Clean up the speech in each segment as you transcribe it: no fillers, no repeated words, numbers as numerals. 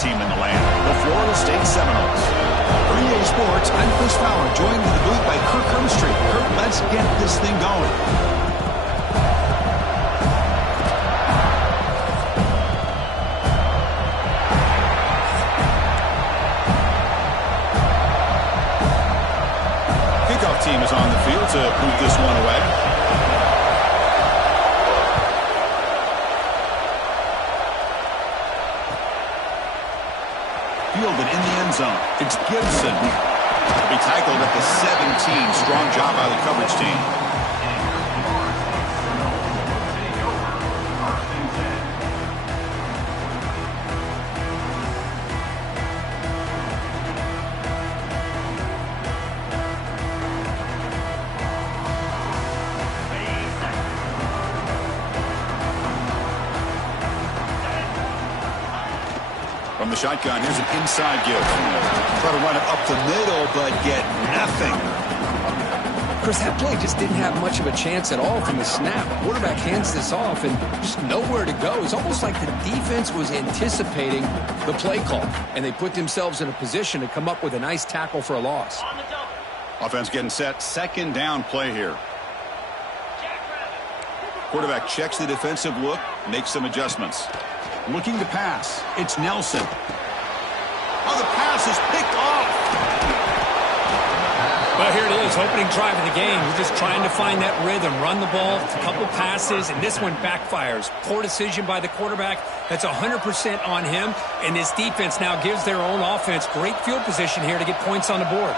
team in the land, the Florida State Seminoles. For EA Sports, I'm Chris Fowler, joined in the booth by Kirk Hermstreet. Kirk, let's get this thing going. Kickoff team is on the field to boot this one away. Fielded in the end zone. It's Gibson. He'll be tackled at the 17. Strong job by the coverage team. From the shotgun, here's an inside give. Try to run it up the middle, but get nothing. Chris, that play just didn't have much of a chance at all from the snap. The quarterback hands this off and just nowhere to go. It's almost like the defense was anticipating the play call, and they put themselves in a position to come up with a nice tackle for a loss. Offense getting set. Second down play here. Quarterback checks the defensive look, makes some adjustments. Looking to pass. It's Nelson. Oh, the pass is picked off. Well, here it is, opening drive of the game. We're just trying to find that rhythm, run the ball, a couple passes, and this one backfires. Poor decision by the quarterback. That's 100% on him, and this defense now gives their own offense great field position here to get points on the board.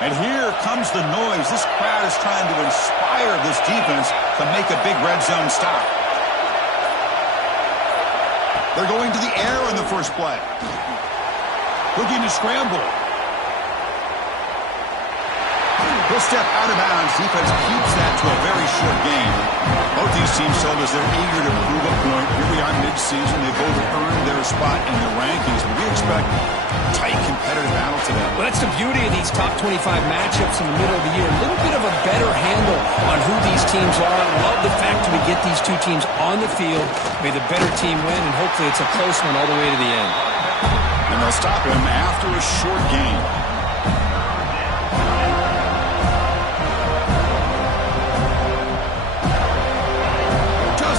And here comes the noise. This crowd is trying to inspire this defense to make a big red zone stop. They're going to the air on the first play. Looking to scramble. He'll step out of bounds. Defense keeps that to a very short game. Both these teams told us they're eager to prove a point. Here we are mid-season. They both earned their spot in the rankings. But we expect a tight, competitive battle today. Well, that's the beauty of these top 25 matchups in the middle of the year. A little bit of a better handle on who these teams are. I love the fact that we get these two teams on the field. May the better team win, and hopefully it's a close one all the way to the end. And they'll stop him after a short game.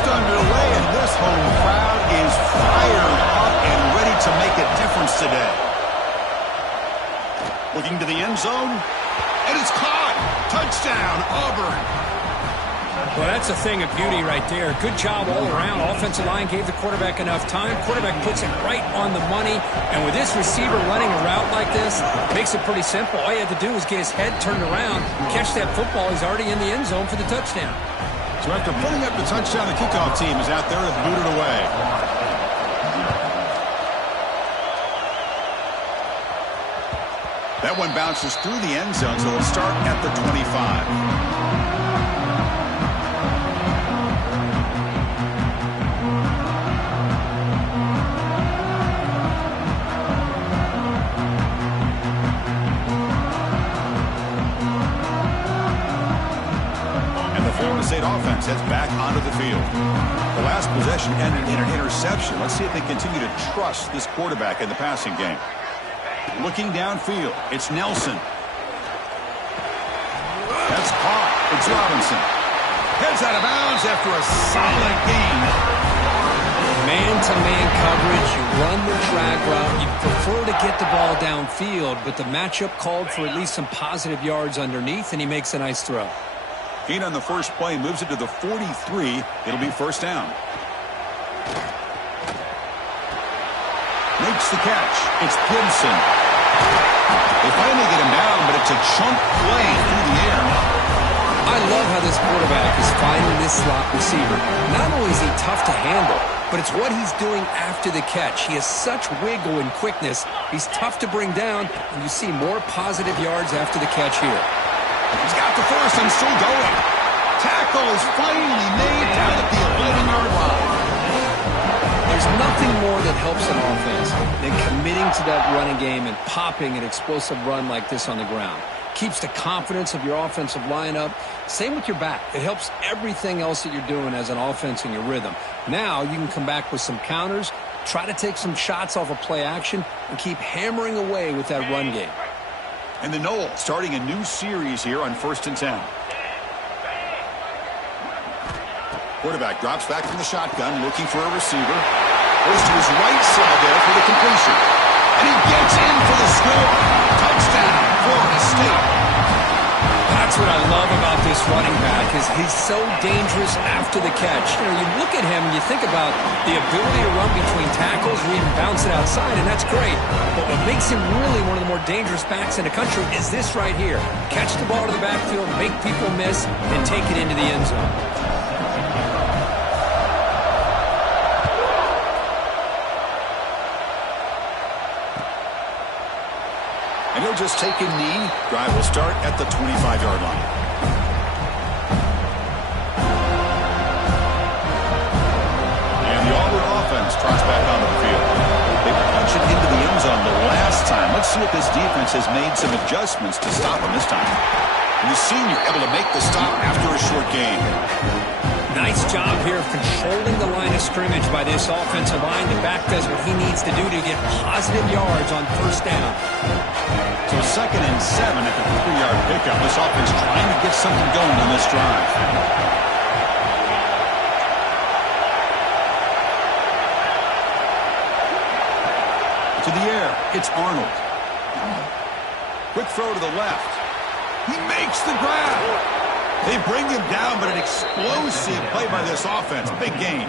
Underway, and this home crowd is fired up and ready to make a difference today. Looking to the end zone, and it's caught. Touchdown, Auburn. Well, that's a thing of beauty right there. Good job all around. Offensive line gave the quarterback enough time. Quarterback puts it right on the money, and with this receiver running a route like this, makes it pretty simple. All you have to do is get his head turned around, catch that football. He's already in the end zone for the touchdown. So after putting up the touchdown, the kickoff team is out there to boot it away. That one bounces through the end zone, so it'll start at the 25. State offense heads back onto the field. The last possession ended in an interception. Let's see if they continue to trust this quarterback in the passing game. Looking downfield, it's Nelson. That's caught. It's Robinson. Heads out of bounds after a solid gain. Man-to-man coverage, you run the drag route, you prefer to get the ball downfield, but the matchup called for at least some positive yards underneath, and he makes a nice throw. Gain on the first play, moves it to the 43. It'll be first down. Makes the catch. It's Gibson. They finally get him down, but it's a chunk play through the air. I love how this quarterback is finding this slot receiver. Not only is he tough to handle, but it's what he's doing after the catch. He has such wiggle and quickness. He's tough to bring down, and you see more positive yards after the catch here. He's got the first and still going. Tackle is finally made down at the 11-yard line. There's nothing more that helps an offense than committing to that running game and popping an explosive run like this on the ground. keeps the confidence of your offensive line up. Same with your back. It helps everything else that you're doing as an offense in your rhythm. Now you can come back with some counters, try to take some shots off of play action, and keep hammering away with that run game. And the Nfgl starting a new series here on 1st and 10. Quarterback drops back from the shotgun, looking for a receiver. Goes to his right side there for the completion. And he gets in for the score. Touchdown, Florida State. That's what I love about this running back is he's so dangerous after the catch. You know, you look at him and you think about the ability to run between tackles or even bounce it outside, and that's great. But what makes him really one of the more dangerous backs in the country is this right here. Catch the ball to the backfield, make people miss, and take it into the end zone. And he'll just take a knee. Drive will start at the 25-yard line. And the Auburn offense trots back onto the field. They punch it into the end zone the last time. Let's see if this defense has made some adjustments to stop him this time. And the senior able to make the stop after a short gain. Nice job here of controlling the line of scrimmage by this offensive line. The back does what he needs to do to get positive yards on 1st down. So 2nd and 7 at the 3-yard pickup. This offense trying to get something going on this drive. To the air, it's Arnold. Quick throw to the left. He makes the grab. They bring him down, but an explosive play by this offense. Big gain.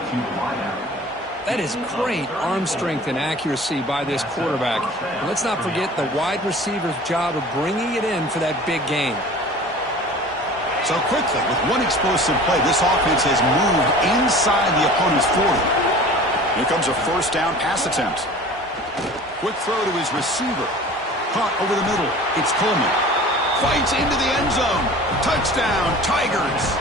That is great arm strength and accuracy by this quarterback. And let's not forget the wide receiver's job of bringing it in for that big gain. So quickly, with one explosive play, this offense has moved inside the opponent's 40. Here comes a 1st down pass attempt. Quick throw to his receiver. Caught over the middle. It's Coleman. Fights into the end zone. Touchdown, Tigers.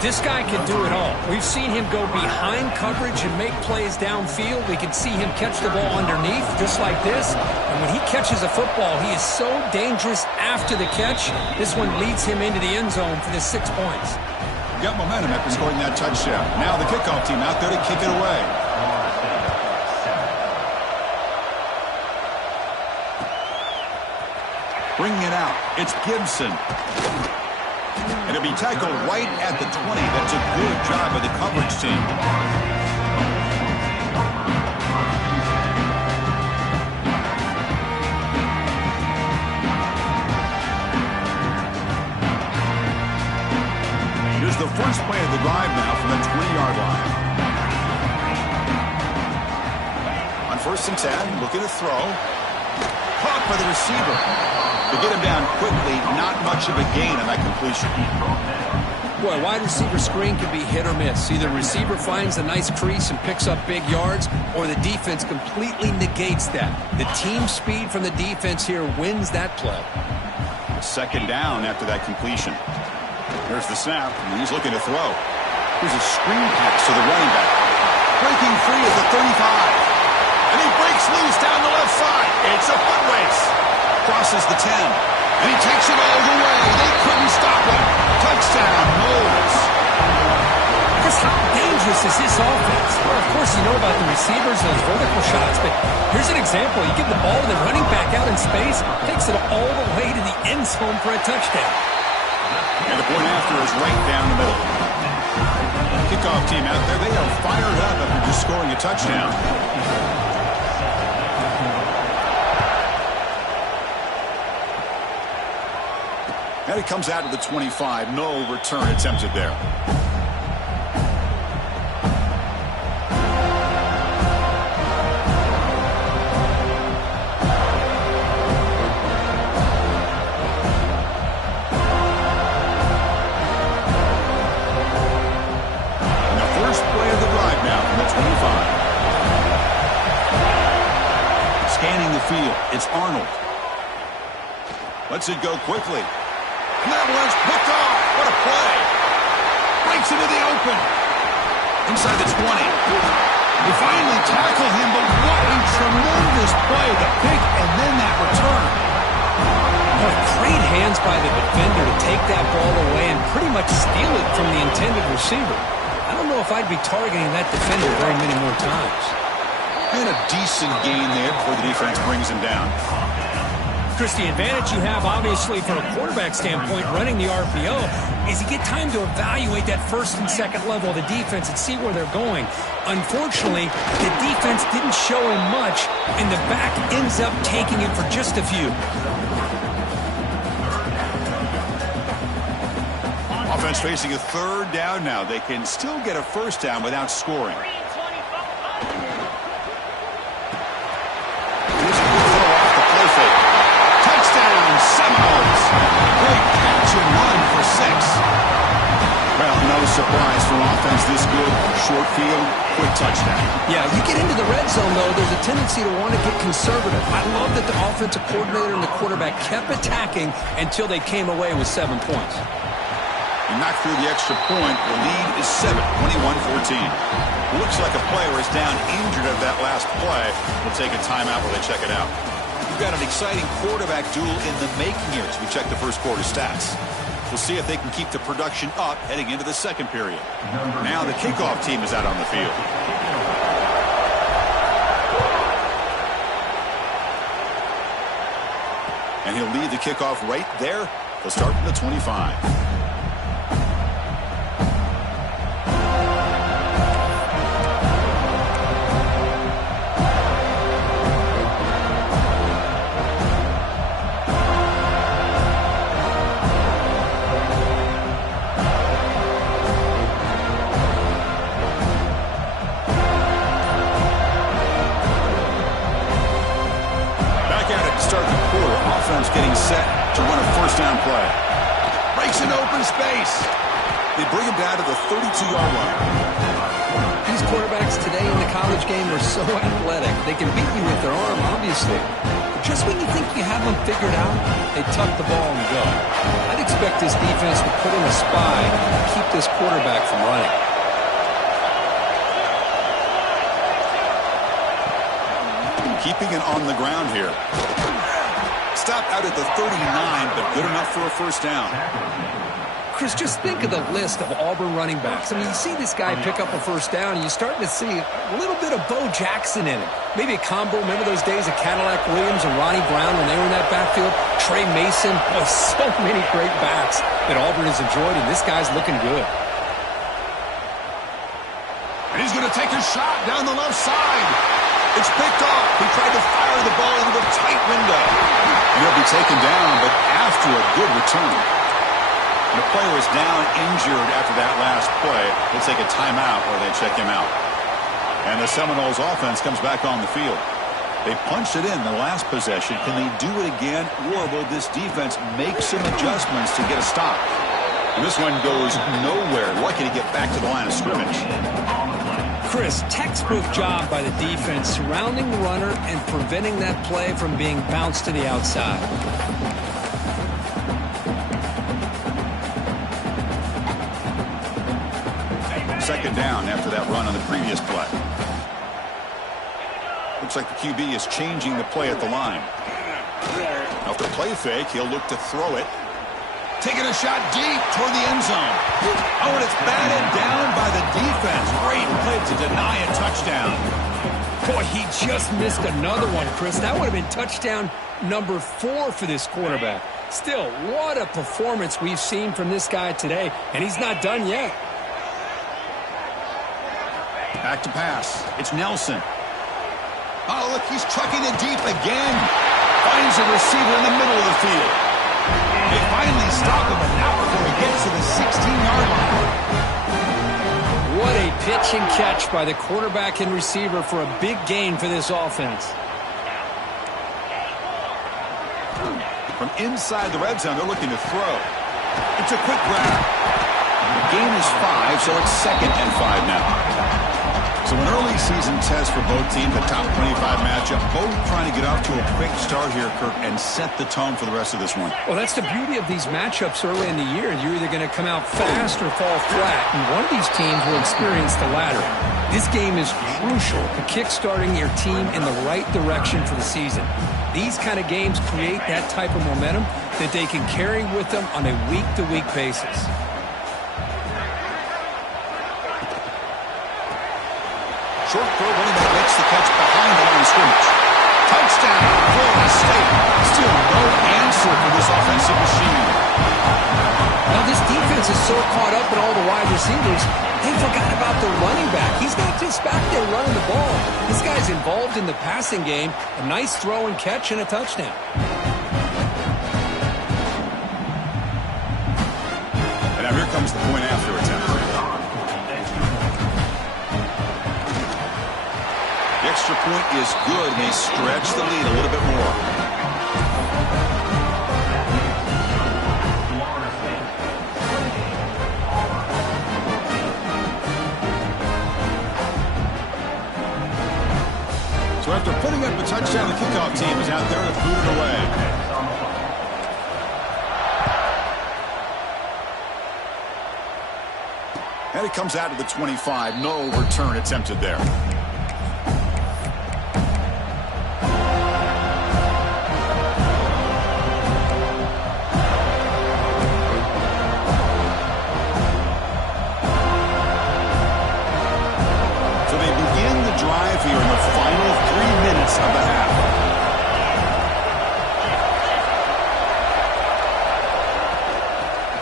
This guy can do it all. We've seen him go behind coverage and make plays downfield. We can see him catch the ball underneath, just like this. And when he catches a football, he is so dangerous after the catch. This one leads him into the end zone for the 6 points. Got momentum after scoring that touchdown. Now the kickoff team out there to kick it away. Bringing it out, it's Gibson. And it'll be tackled right at the 20. That's a good job by the coverage team. Here's the first play of the drive now from the 20-yard line. On 1st and 10, looking to throw. Caught by the receiver. To get him down quickly, not much of a gain on that completion. Boy, wide receiver screen can be hit or miss. Either receiver finds a nice crease and picks up big yards, or the defense completely negates that. The team speed from the defense here wins that play. 2nd down after that completion. There's the snap, and he's looking to throw. Here's a screen pass to the running back. Breaking free at the 35. And he breaks loose down the left side. It's a foot race. Crosses the 10. And he takes it all the way. They couldn't stop him. Touchdown, Knowles. Just how dangerous is this offense? Well, of course, you know about the receivers, those vertical shots, but here's an example. You give the ball to the running back out in space, takes it all the way to the end zone for a touchdown. And the point after is right down the middle. Kickoff team out there, they are fired up after just scoring a touchdown. And it comes out to the 25. No return attempted there. And the first play of the drive now from the 25. Scanning the field, it's Arnold. Lets it go quickly. And that one's picked off. What a play. Breaks into the open. Inside the 20. They finally tackle him, but what a tremendous play. The pick and then that return. Boy, great hands by the defender to take that ball away and pretty much steal it from the intended receiver. I don't know if I'd be targeting that defender very many more times. And a decent gain there before the defense brings him down. Chris, the advantage you have, obviously, from a quarterback standpoint, running the RPO, is you get time to evaluate that first and second level of the defense and see where they're going. Unfortunately, the defense didn't show him much, and the back ends up taking it for just a few. Offense facing a third down now. They can still get a first down without scoring. Touchdown, Seminoles. Great catch and run for 6. Well, no surprise for offense this good. Short field, quick touchdown. Yeah, you get into the red zone, though, there's a tendency to want to get conservative. I love that the offensive coordinator and the quarterback kept attacking until they came away with 7 points. He knocked through the extra point. The lead is 7, 21-14. Looks like a player is down injured at that last play. We'll take a timeout while they check it out. We've got an exciting quarterback duel in the making here as we check the first quarter stats. We'll see if they can keep the production up heading into the second period. Now the kickoff team is out on the field. And he'll lead the kickoff right there. They'll start from the 25. Getting set to run a first down play. Breaks into open space. They bring him down to the 32-yard line. These quarterbacks today in the college game are so athletic. They can beat you with their arm, obviously. But just when you think you have them figured out, they tuck the ball and go. I'd expect this defense to put in a spy and keep this quarterback from running. Keeping it on the ground here. Stop out at the 39, but good enough for a first down. Chris, just think of the list of Auburn running backs. I mean, you see this guy pick up a first down, and you're starting to see a little bit of Bo Jackson in it. Maybe a combo. Remember those days of Cadillac Williams and Ronnie Brown when they were in that backfield? Trey Mason. Oh, so many great backs that Auburn has enjoyed, and this guy's looking good. And he's going to take a shot down the left side. It's picked off. He tried to fire the ball into a tight window. And he'll be taken down, but after a good return. And the player is down injured after that last play. They'll take a timeout or they check him out. And the Seminoles offense comes back on the field. They punched it in the last possession. Can they do it again, or will this defense make some adjustments to get a stop? And this one goes nowhere. Lucky to get back to the line of scrimmage. Chris, textbook job by the defense surrounding the runner and preventing that play from being bounced to the outside. Second down after that run on the previous play. Looks like the QB is changing the play at the line. After play fake, he'll look to throw it. Taking a shot deep toward the end zone. Oh, and it's batted down by the defense. Great play to deny a touchdown. Boy, he just missed another one, Chris. That would have been touchdown number 4 for this quarterback. Still, what a performance we've seen from this guy today, and he's not done yet. Back to pass. It's Nelson. Oh, look, he's trucking it deep again. Finds a receiver in the middle of the field. They finally stop him, and now before he gets to the 16-yard line. What a pitch and catch by the quarterback and receiver for a big gain for this offense. From inside the red zone, they're looking to throw. It's a quick grab. The gain is 5, so it's 2nd and 5 now. So an early season test for both teams, the top 25 matchup, both trying to get off to a quick start here, Kirk, and set the tone for the rest of this one. Well, that's the beauty of these matchups early in the year. You're either going to come out fast or fall flat, and one of these teams will experience the latter. This game is crucial to kick-starting your team in the right direction for the season. These kind of games create that type of momentum, that they can carry with them on a week-to-week basis. Short throw, running back makes the catch behind the line of scrimmage. Touchdown, Florida State. Still no answer for this offensive machine. Now this defense is so caught up in all the wide receivers, they forgot about the running back. He's not just back there running the ball. This guy's involved in the passing game. A nice throw and catch and a touchdown. And now here comes the point after attempt. The extra point is good, and they stretch the lead a little bit more. So after putting up a touchdown, the kickoff team is out there to boot it away. And it comes out to the 25. No return attempted there. Drive here in the final 3 minutes of the half.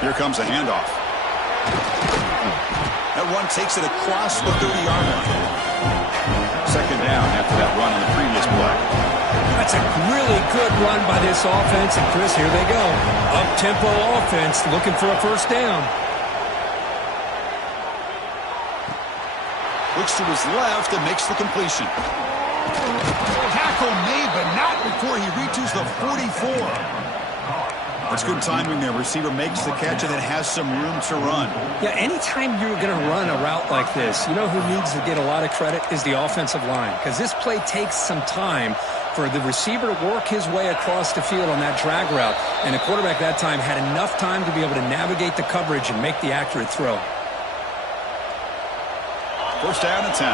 Here comes a handoff. That run takes it across the 30-yard line. Second down after that run on the previous play. That's a really good run by this offense. And, Chris, here they go. Up-tempo offense looking for a first down. Looks to his left and makes the completion. Tackle made, but not before he reaches the 44. That's good timing there. Receiver makes the catch and then has some room to run. Yeah, anytime you're going to run a route like this, you know who needs to get a lot of credit is the offensive line. Because this play takes some time for the receiver to work his way across the field on that drag route. And the quarterback that time had enough time to be able to navigate the coverage and make the accurate throw. First down and 10.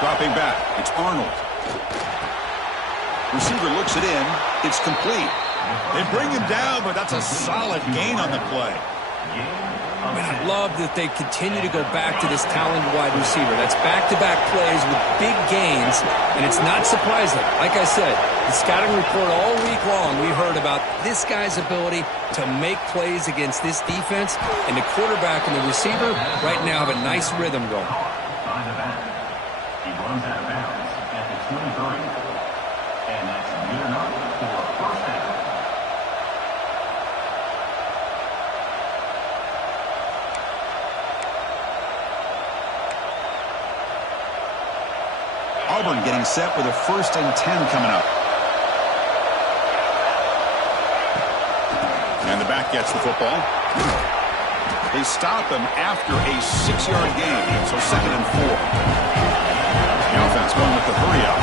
Dropping back, it's Arnold. Receiver looks it in. It's complete. They bring him down, but that's a solid gain on the play. And I love that they continue to go back to this talented wide receiver. That's back-to-back plays with big gains, and it's not surprising. Like I said, the scouting report all week long, we heard about this guy's ability to make plays against this defense, and the quarterback and the receiver right now have a nice rhythm going. He runs out of bounds at the 23, and that's good enough for a first down. Auburn getting set with a 1st and 10 coming up. And the back gets the football. They stop him after a 6-yard gain, so 2nd and 4. The offense going with the hurry up.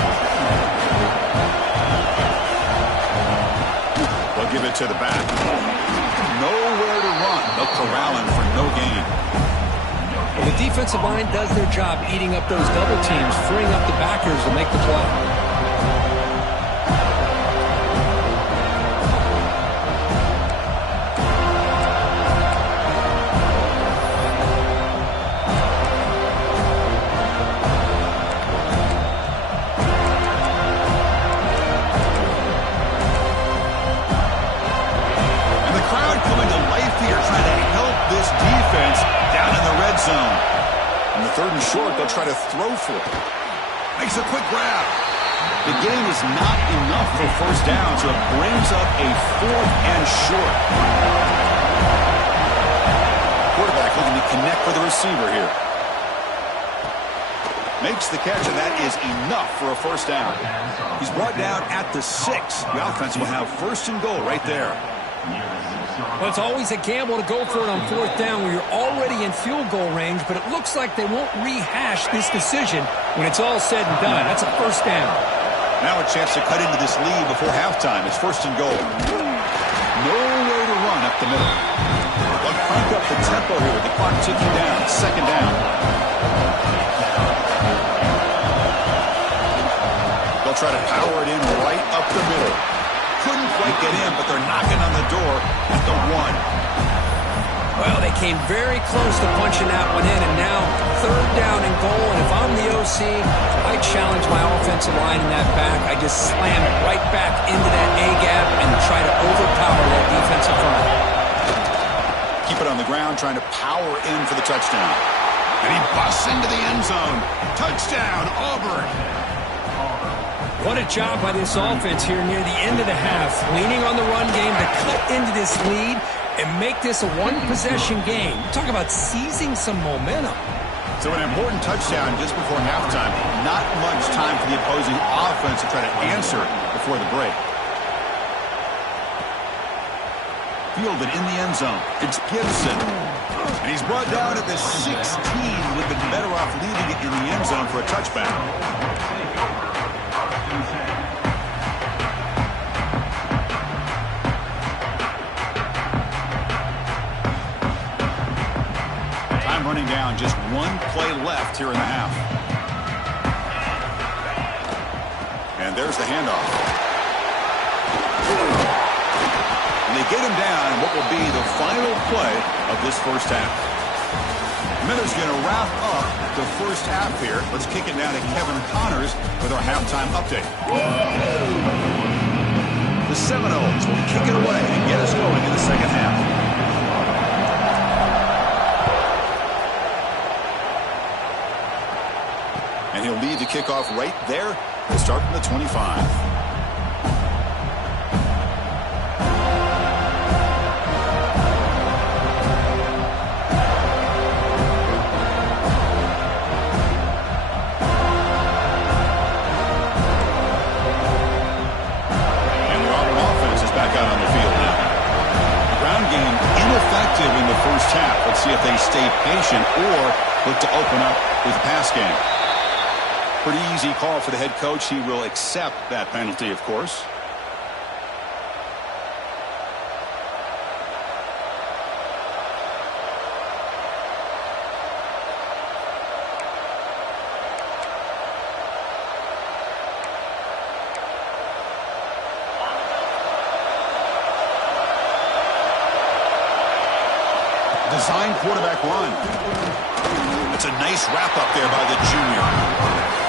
They'll give it to the back. Nowhere to run. They'll corral him for no gain. Well, the defensive line does their job eating up those double teams, freeing up the backers to make the play. Zone. In the 3rd and short, they'll try to throw for it. Makes a quick grab. The gain is not enough for first down, so it brings up a 4th and short. Quarterback looking to connect with the receiver here. Makes the catch, and that is enough for a first down. He's brought down at the 6. The offense will have 1st and goal right there. Well, it's always a gamble to go for it on 4th down when you're already in field goal range, but it looks like they won't rehash this decision when it's all said and done. That's a first down. Now a chance to cut into this lead before halftime. It's 1st and goal. No way to run up the middle. They'll crank up the tempo here with the clock ticking down. Second down. They'll try to power it in right up the middle. Couldn't quite get in, but they're knocking on the door at the 1. Well, they came very close to punching that one in, and now third down and goal. And if I'm the OC, I challenge my offensive line in that back. I just slam it right back into that A-gap and try to overpower that defensive front. Keep it on the ground, trying to power in for the touchdown. And he busts into the end zone. Touchdown, Auburn. What a job by this offense here near the end of the half, leaning on the run game to cut into this lead and make this a one-possession game. Talk about seizing some momentum. So an important touchdown just before halftime. Not much time for the opposing offense to try to answer before the break. Fielded in the end zone. It's Gibson. And he's brought down at the 16. Would have been better off leaving it in the end zone for a touchback. Running down, just one play left here in the half. And there's the handoff. And they get him down in what will be the final play of this first half. Miller's going to wrap up the first half here. Let's kick it now to Kevin Connors with our halftime update. The Seminoles will kick it away and get us going in the second half. And he'll lead the kickoff right there. We'll start from the 25. And the Auburn offense is back out on the field now. The ground game ineffective in the first half. Let's see if they stay patient or look to open up with the pass game. Pretty easy call for the head coach. He will accept that penalty, of course. Design quarterback run. It's a nice wrap up there by the junior.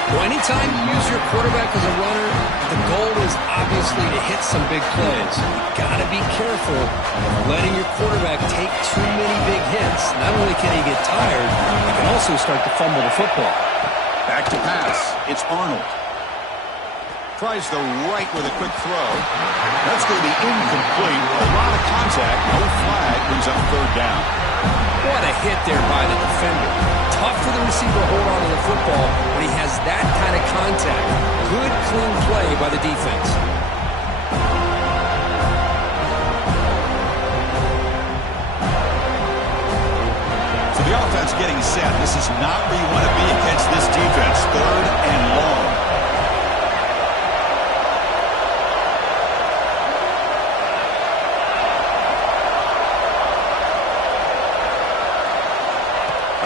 Well, anytime you use your quarterback as a runner, the goal is obviously to hit some big plays. You got to be careful of letting your quarterback take too many big hits. Not only can he get tired, he can also start to fumble the football. Back to pass. It's Arnold. Tries the right with a quick throw. That's going to be incomplete. A lot of contact. No flag. Brings up third down. What a hit there by the defender. Tough for the receiver to hold on to the football when he has that kind of contact. Good, clean play by the defense. So the offense getting set. This is not where you want to be against this defense. Third and long.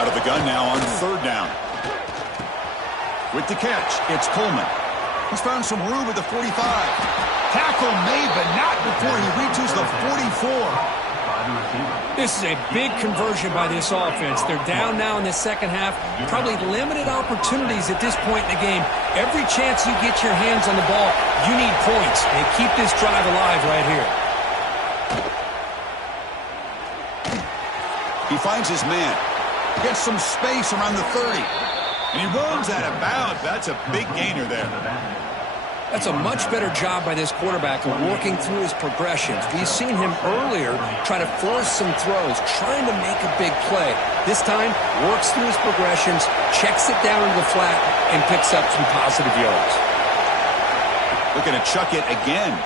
Out of the gun now on third down. With the catch, it's Coleman. He's found some room at the 45. Tackle made, but not before he reaches the 44. This is a big conversion by this offense. They're down now in the second half. Probably limited opportunities at this point in the game. Every chance you get your hands on the ball, you need points. And keep this drive alive right here. He finds his man. Gets some space around the 30. And he runs out of bounds. That's a big gainer there. That's a much better job by this quarterback of working through his progressions. We've seen him earlier try to force some throws, trying to make a big play. This time, works through his progressions, checks it down to the flat, and picks up some positive yards. Looking to chuck it again.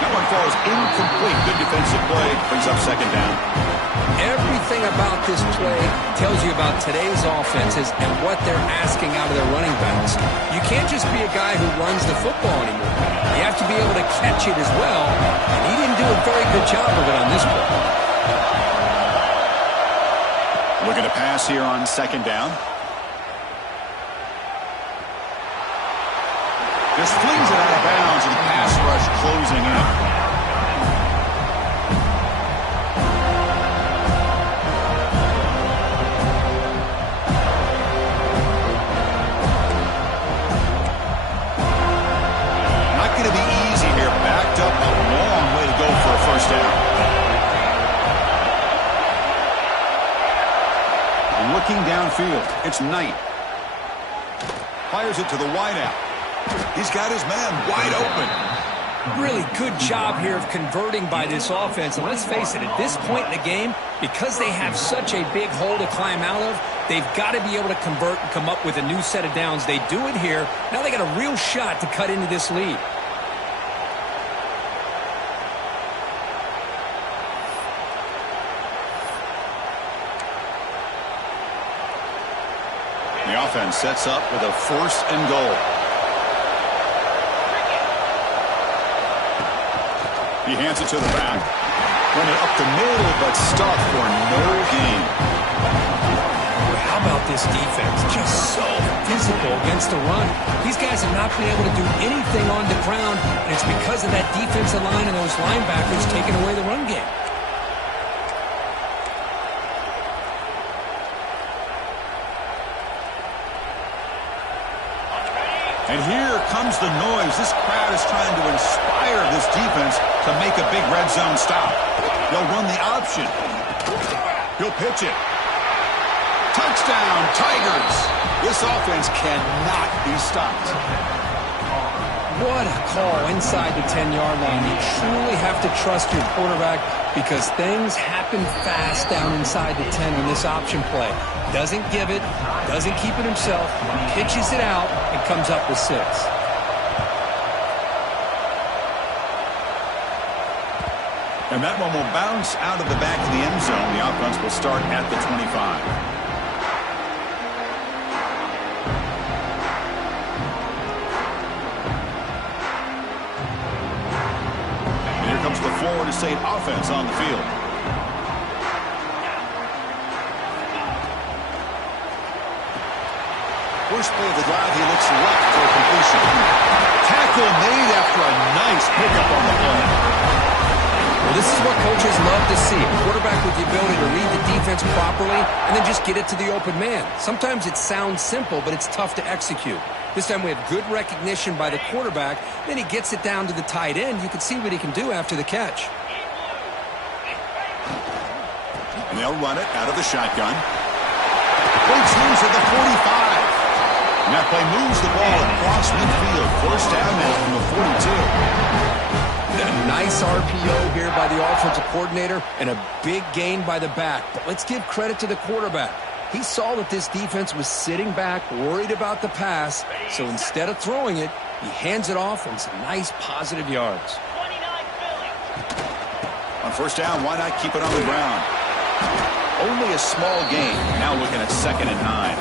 That one falls incomplete. Good defensive play. Brings up second down. Everything about this play tells you about today's offenses and what they're asking out of their running backs. You can't just be a guy who runs the football anymore. You have to be able to catch it as well, and he didn't do a very good job of it on this play. Looking to pass here on second down. Just flings it out of bounds, and the pass rush closing in. Going to be easy here. Backed up a long way to go for a first down. Looking downfield, it's Knight. Fires it to the wideout. He's got his man wide open. Really good job here of converting by this offense. And let's face it, at this point in the game, because they have such a big hole to climb out of, they've got to be able to convert and come up with a new set of downs. They do it here. Now they got a real shot to cut into this lead. The offense sets up with a 1st and goal. He hands it to the back. Run it up the middle, but stopped for no gain. How about this defense? Just so physical against the run. These guys have not been able to do anything on the ground, and it's because of that defensive line and those linebackers taking away the run game. And here comes the noise. This crowd is trying to inspire this defense to make a big red zone stop. They'll run the option. He'll pitch it. Touchdown, Tigers. This offense cannot be stopped. What a call inside the 10-yard line. You truly have to trust your quarterback because things happen fast down inside the 10 on this option play. Doesn't give it, doesn't keep it himself, pitches it out, and comes up with 6. And that one will bounce out of the back of the end zone. The offense will start at the 25. Comes the Florida State offense on the field. First play of the drive, he looks left for a completion. Tackle made after a nice pickup on the play. Well, this is what coaches love to see. A quarterback with the ability to read the defense properly and then just get it to the open man. Sometimes it sounds simple, but it's tough to execute. This time we have good recognition by the quarterback. Then he gets it down to the tight end. You can see what he can do after the catch. And they'll run it out of the shotgun. Breaks loose at the 45. And that play moves the ball across midfield. First down now from the 42. A nice RPO here by the offensive coordinator and a big gain by the back. But let's give credit to the quarterback. He saw that this defense was sitting back, worried about the pass, so instead of throwing it, he hands it off on some nice positive yards. On first down, why not keep it on the ground? Only a small gain. Now looking at 2nd and 9.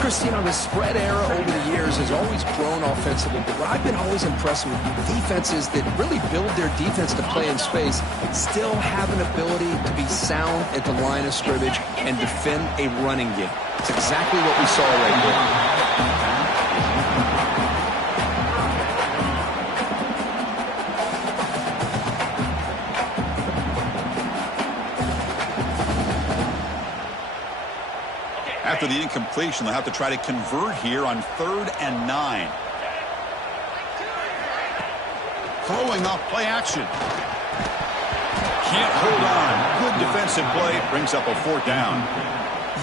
Chris, you know, the spread era over the years has always grown offensively, but what I've been always impressed with defenses that really build their defense to play in space still have an ability to be sound at the line of scrimmage and defend a running game. It's exactly what we saw right there. After the incompletion, they'll have to try to convert here on 3rd and 9. Throwing off play action. Can't hold on. Good defensive play. Brings up a 4th down.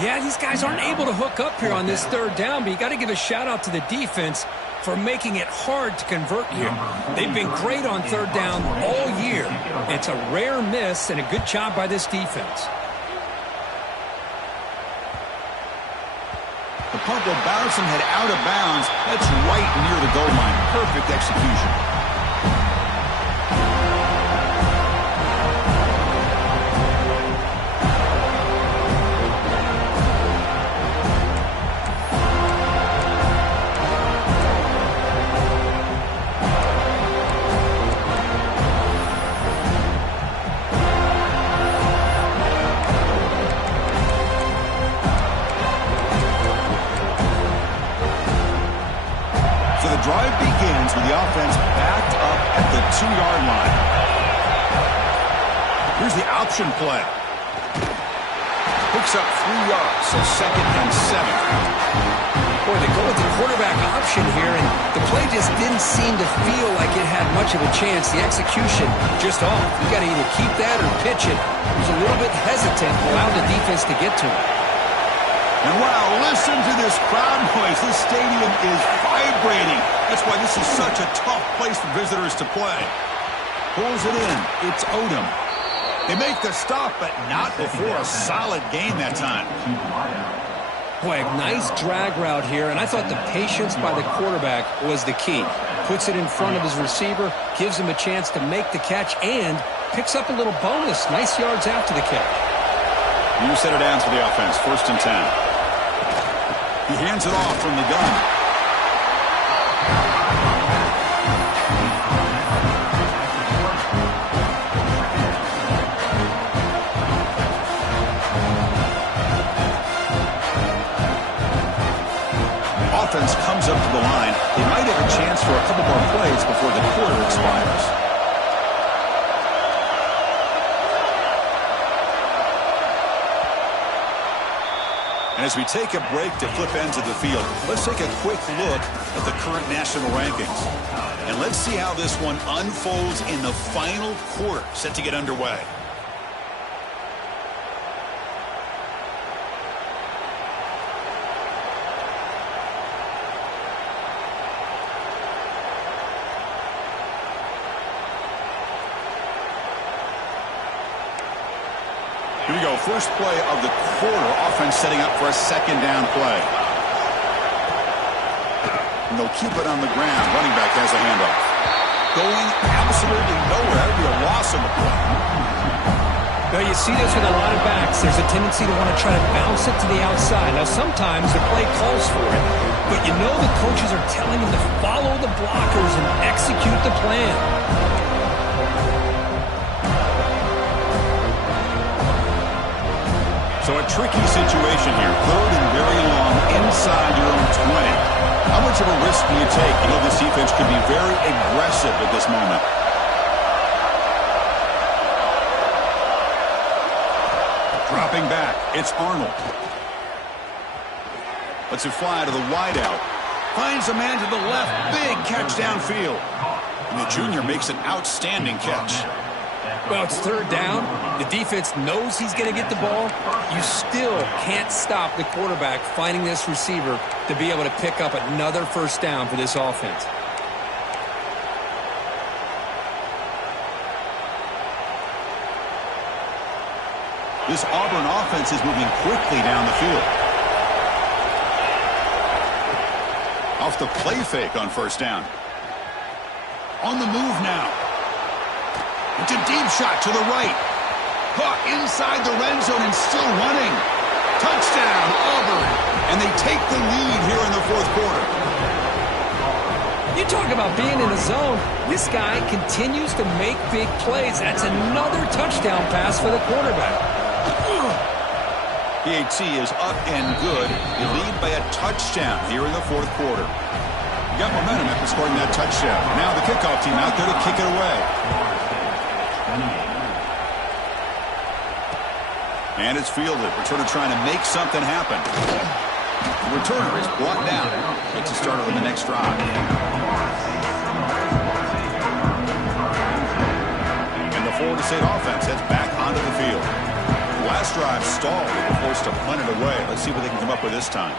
Yeah, these guys aren't able to hook up here on this 3rd down, but you got to give a shout out to the defense for making it hard to convert here. They've been great on 3rd down all year. It's a rare miss and a good job by this defense. The punt will bounce and head out of bounds. That's right near the goal line. Perfect execution. drive begins with the offense backed up at the 2-yard line. Here's the option play. Picks up 3 yards, so 2nd and 7. Boy, they go with the quarterback option here, and the play just didn't seem to feel like it had much of a chance. The execution just off. You got to either keep that or pitch it. He was a little bit hesitant, allowed the defense to get to him. And wow, listen to this crowd noise. This stadium is vibrating. That's why this is such a tough place for visitors to play. Pulls it in. It's Odom. They make the stop, but not before a solid gain that time. Boy, a nice drag route here, and I thought the patience by the quarterback was the key. Puts it in front of his receiver, gives him a chance to make the catch, and picks up a little bonus. Nice yards after the catch. New set of downs for the offense, 1st and 10. He hands it off from the gun. Offense comes up to the line. They might have a chance for a couple more plays before the quarter expires. And as we take a break to flip ends of the field, let's take a quick look at the current national rankings. And let's see how this one unfolds in the final quarter, set to get underway. Here we go, first play of the quarter. Offense setting up for a 2nd down play. And they'll keep it on the ground. Running back has a handoff. Going absolutely nowhere. That would be a loss of the play. Now, you see this with a lot of backs. There's a tendency to want to try to bounce it to the outside. Now, sometimes the play calls for it, but you know the coaches are telling him to follow the blockers and execute the plan. So a tricky situation here. 3rd and very long inside your own 20. How much of a risk do you take? You know this defense could be very aggressive at this moment. Dropping back. It's Arnold. Lets it fly to the wideout. Finds a man to the left. Big catch downfield. And the junior makes an outstanding catch. Well, it's 3rd down. The defense knows he's going to get the ball. You still can't stop the quarterback finding this receiver to be able to pick up another 1st down for this offense. This Auburn offense is moving quickly down the field. Off the play fake on 1st down. On the move now. It's a deep shot to the right. Caught inside the red zone and still running. Touchdown, Auburn. And they take the lead here in the 4th quarter. You talk about being in the zone. This guy continues to make big plays. That's another touchdown pass for the quarterback. PAT is up and good. They lead by a touchdown here in the 4th quarter. You got momentum after scoring that touchdown. Now the kickoff team out there to kick it away. And it's fielded. Returner trying to make something happen. The returner is brought down. Gets a starter on the next drive. And the Florida State offense heads back onto the field. Last drive stalled. They were forced to punt it away. Let's see what they can come up with this time.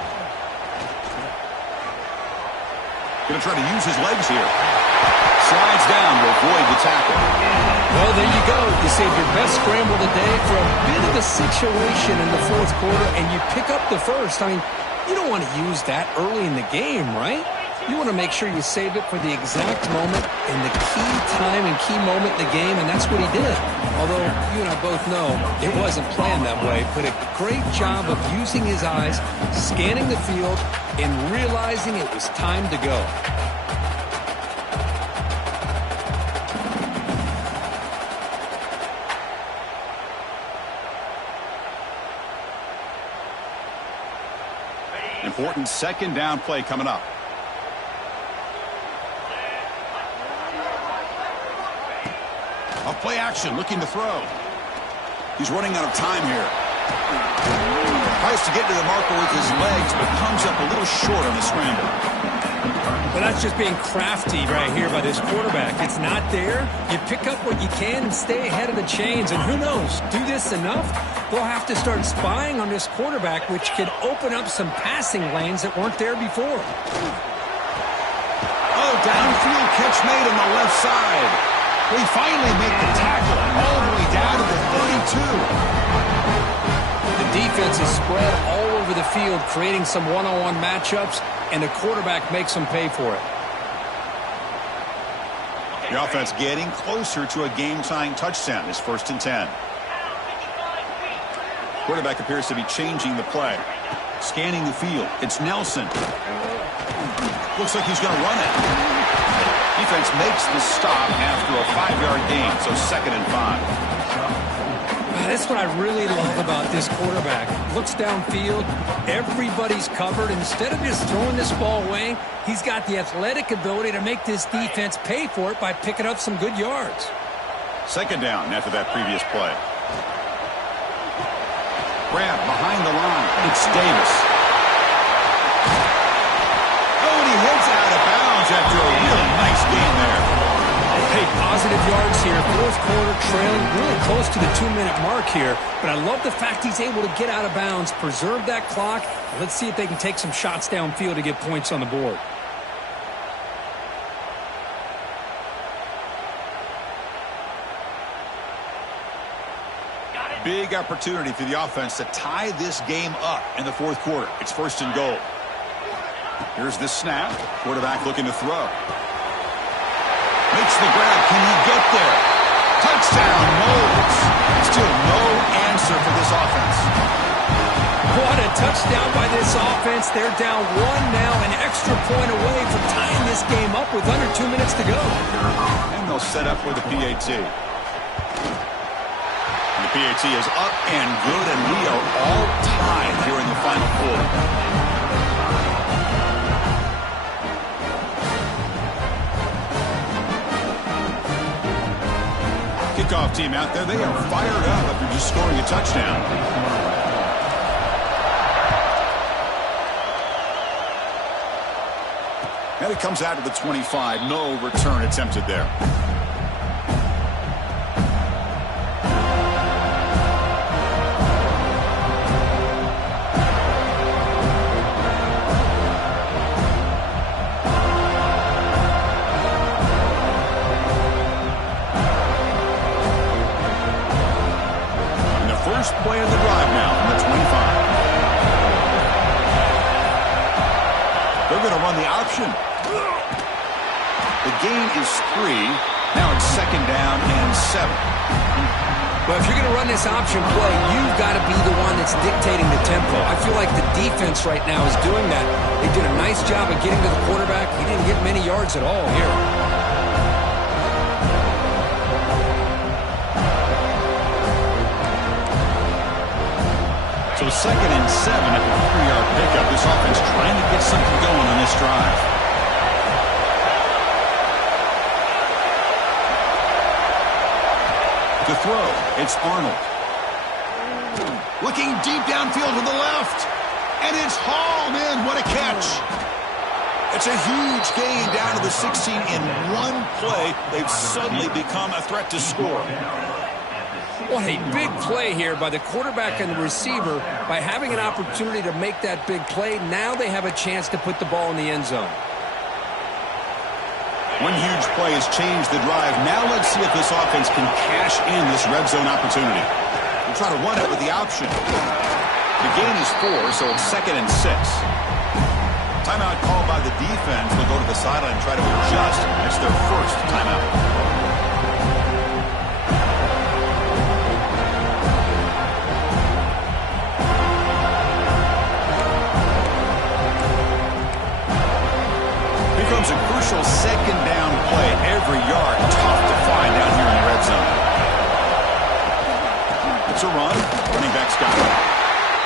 Going to try to use his legs here. Slides down to avoid the tackle. Well, there you go. You save your best scramble of the day for a bit of a situation in the 4th quarter, and you pick up the 1st. I mean, you don't want to use that early in the game, right? You want to make sure you save it for the exact moment and the key time and key moment in the game, and that's what he did. Although you and I both know it wasn't planned that way, but a great job of using his eyes, scanning the field, and realizing it was time to go. Important 2nd down play coming up. play action, looking to throw. He's running out of time here. Tries to get to the marker with his legs, but comes up a little short on the scramble. Well, that's just being crafty right here by this quarterback. It's not there. You pick up what you can and stay ahead of the chains. And who knows, do this enough, they'll have to start spying on this quarterback, which could open up some passing lanes that weren't there before. Oh, downfield catch made on the left side. We finally make the tackle all the way down to the 32. The defense is spread all over the field, creating some one-on-one matchups, and the quarterback makes them pay for it. The offense getting closer to a game-tying touchdown. It's 1st and 10. Quarterback appears to be changing the play. Scanning the field. It's Nelson. Looks like he's going to run it. Defense makes the stop after a 5-yard gain, so 2nd and 5. That's what I really love about this quarterback. Looks downfield, everybody's covered. Instead of just throwing this ball away, he's got the athletic ability to make this defense pay for it by picking up some good yards. 2nd down after that previous play. Grab behind the line. It's Davis. Oh, and he heads out of bounds after a really nice game there. Hey, positive yards here. 4th quarter, trailing really close to the 2-minute mark here. But I love the fact he's able to get out of bounds, preserve that clock. Let's see if they can take some shots downfield to get points on the board. Big opportunity for the offense to tie this game up in the 4th quarter. It's 1st and goal. Here's the snap. Quarterback looking to throw. Makes the grab. Can he get there? Touchdown, Knowles. Still no answer for this offense. What a touchdown by this offense. They're down 1 now, an extra point away from tying this game up with under 2 minutes to go. And they'll set up for the PAT. And the PAT is up and good, and we are all tied here in the final quarter. Kickoff team out there. They are fired up after just scoring a touchdown. And it comes out to the 25. No return attempted there. First play of the drive now from the 25. They're going to run the option. The gain is 3. Now it's 2nd down and 7. Well, if you're going to run this option play, you've got to be the one that's dictating the tempo. I feel like the defense right now is doing that. They did a nice job of getting to the quarterback. He didn't get many yards at all here. So 2nd and 7 at the 3-yard pickup. This offense trying to get something going on this drive. To throw, it's Arnold. Looking deep downfield to the left. And it's hauled in. What a catch. It's a huge gain down to the 16 in one play. They've suddenly become a threat to score. What a big play here by the quarterback and the receiver. By having an opportunity to make that big play, now they have a chance to put the ball in the end zone. One huge play has changed the drive. Now let's see if this offense can cash in this red zone opportunity. We'll try to run it with the option. The gain is 4, so it's 2nd and 6. Timeout called by the defense. They'll go to the sideline and try to adjust. It's their first timeout. Becomes a crucial 2nd down play. Every yard tough to find down here in the red zone. It's a run. Running back's got it.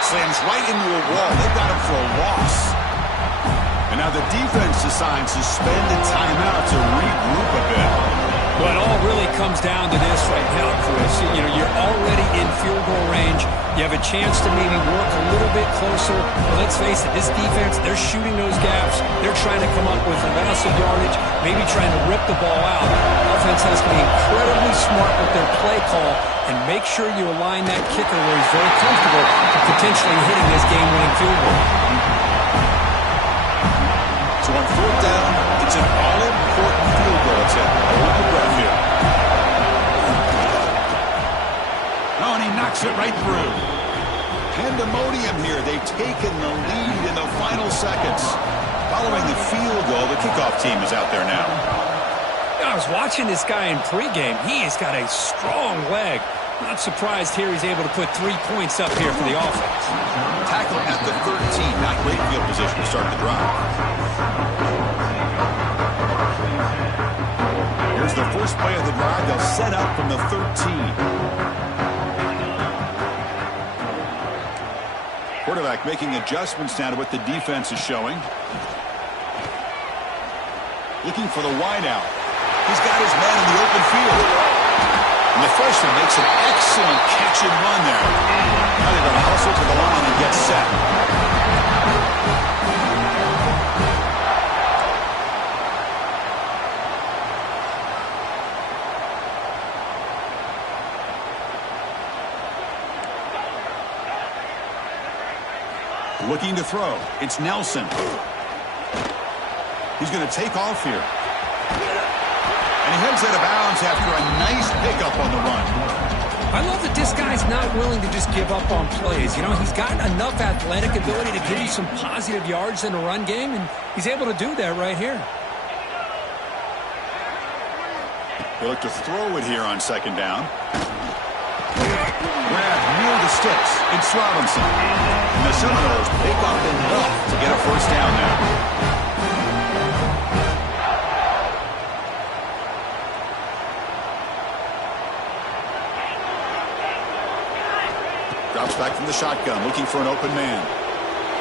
Slams right into a wall. They've got him for a loss. And now the defense decides to spend a timeout to regroup a bit. Well, it all really comes down to this right now, Chris. You know, you're already in field goal range. You have a chance to maybe work a little bit closer. But let's face it, this defense, they're shooting those gaps. They're trying to come up with a loss of yardage, maybe trying to rip the ball out. Offense has to be incredibly smart with their play call and make sure you align that kicker where he's very comfortable to potentially hitting this game-winning field goal. So on fourth down, it's an all-important field goal attempt. Hold your breath here. Oh, and he knocks it right through. Pandemonium here. They've taken the lead in the final seconds. Following the field goal, the kickoff team is out there now. I was watching this guy in pregame. He has got a strong leg. Not surprised here he's able to put 3 points up here for the offense. Tackle at the 13. Not great field position to start the drive. Here's the first play of the drive. They'll set up from the 13. Quarterback making adjustments now to what the defense is showing. Looking for the wideout. He's got his man in the open field. And the freshman makes an excellent catch and run there. Now they're going to hustle to the line and get set. Looking to throw. It's Nelson. He's going to take off here. And he heads out of bounds after a nice pickup on the run. I love that this guy's not willing to just give up on plays. You know, he's got enough athletic ability to give you some positive yards in the run game, and he's able to do that right here. They look to throw it here on second down. Grabbed near the sticks. It's Robinson. And the Seminoles pick up enough to get a first down there. Drops back from the shotgun, looking for an open man.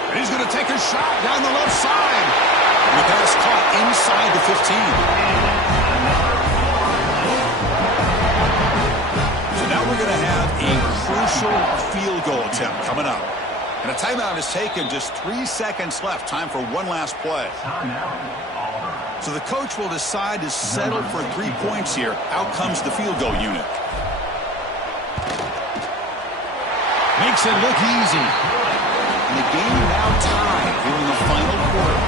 And he's going to take a shot down the left side. And the pass caught inside the 15. So now we're going to have a crucial field goal attempt coming up. And a timeout is taken, just 3 seconds left. Time for one last play. So the coach will decide to settle for 3 points here. Out comes the field goal unit. Makes it look easy. And the game now tied here in the final quarter.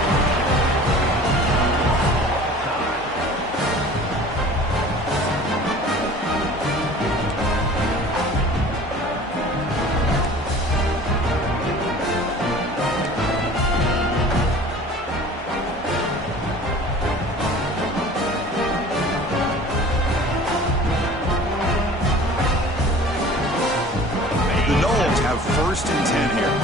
First and 10 here.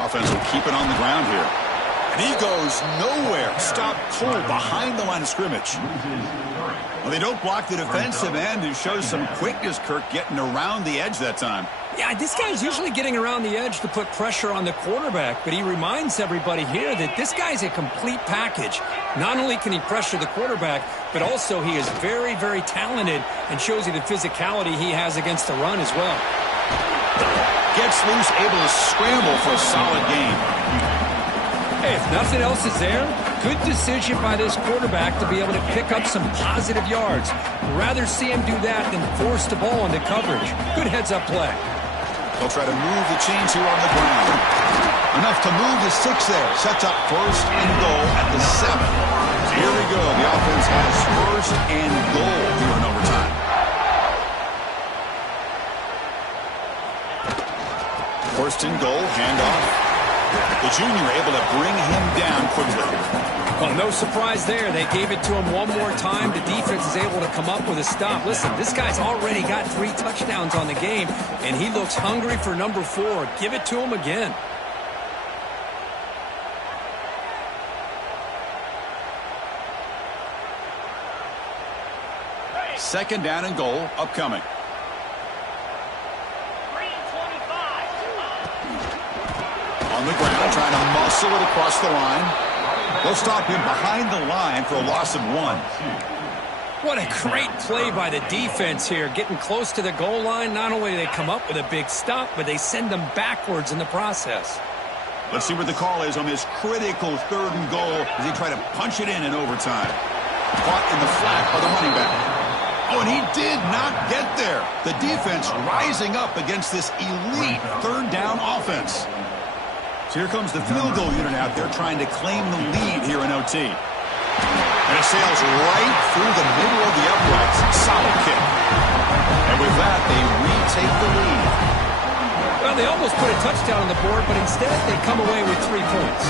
Offense will keep it on the ground here. And he goes nowhere. Stop cold behind the line of scrimmage. Well, they don't block the defensive end and shows some quickness, Kirk, getting around the edge that time. Yeah, this guy's usually getting around the edge to put pressure on the quarterback, but he reminds everybody here that this guy's a complete package. Not only can he pressure the quarterback, but also he is very, very talented and shows you the physicality he has against the run as well. Gets loose, able to scramble for a solid gain. Hey, if nothing else is there, good decision by this quarterback to be able to pick up some positive yards. Rather see him do that than force the ball into coverage. Good heads-up play. They'll try to move the chains here on the ground. Enough to move the 6 there. Sets up first and goal at the 7. So here we go. The offense has first and goal here in overtime. First and goal, handoff. The junior able to bring him down quickly. Well, no surprise there. They gave it to him one more time. The defense is able to come up with a stop. Listen, this guy's already got 3 touchdowns on the game, and he looks hungry for number 4. Give it to him again. Second down and goal, upcoming. On the ground, trying to muscle it across the line. They'll stop him behind the line for a loss of 1. What a great play by the defense here. Getting close to the goal line, not only do they come up with a big stop, but they send them backwards in the process. Let's see what the call is on this critical 3rd and goal as he tried to punch it in overtime. Caught in the flat by the running back. Oh, and he did not get there. The defense rising up against this elite 3rd down offense. So here comes the field goal unit out there trying to claim the lead here in OT. And it sails right through the middle of the uprights. Solid kick. And with that, they retake the lead. Well, they almost put a touchdown on the board, but instead they come away with 3 points.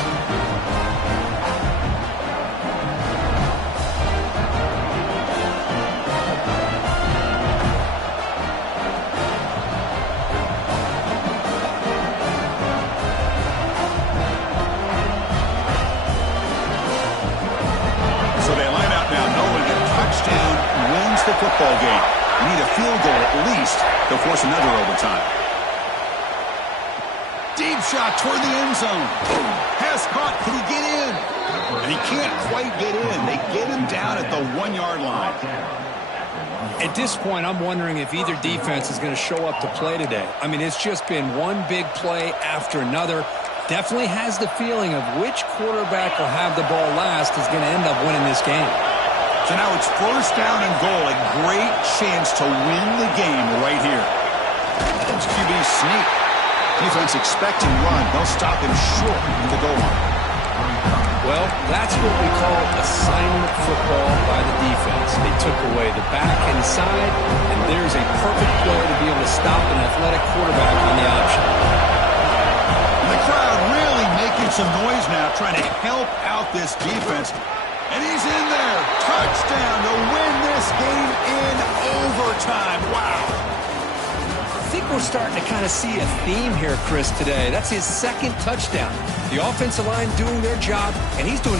The football game. You need a field goal at least to force another overtime. Deep shot toward the end zone. Pass caught. Can he get in? And he can't quite get in. They get him down at the 1-yard line. At this point, I'm wondering if either defense is going to show up to play today. I mean, it's just been one big play after another. Definitely has the feeling of which quarterback will have the ball last is going to end up winning this game. So now it's 1st down and goal. A great chance to win the game right here. It's QB sneak. Defense expecting run. They'll stop him short at the goal line. Well, that's what we call assignment football by the defense. They took away the back inside, and there's a perfect play to be able to stop an athletic quarterback on the option. The crowd really making some noise now, trying to help out this defense. And he's in there. Touchdown to win this game in overtime. Wow. I think we're starting to kind of see a theme here, Chris, today. That's his 2nd touchdown. The offensive line doing their job, and he's doing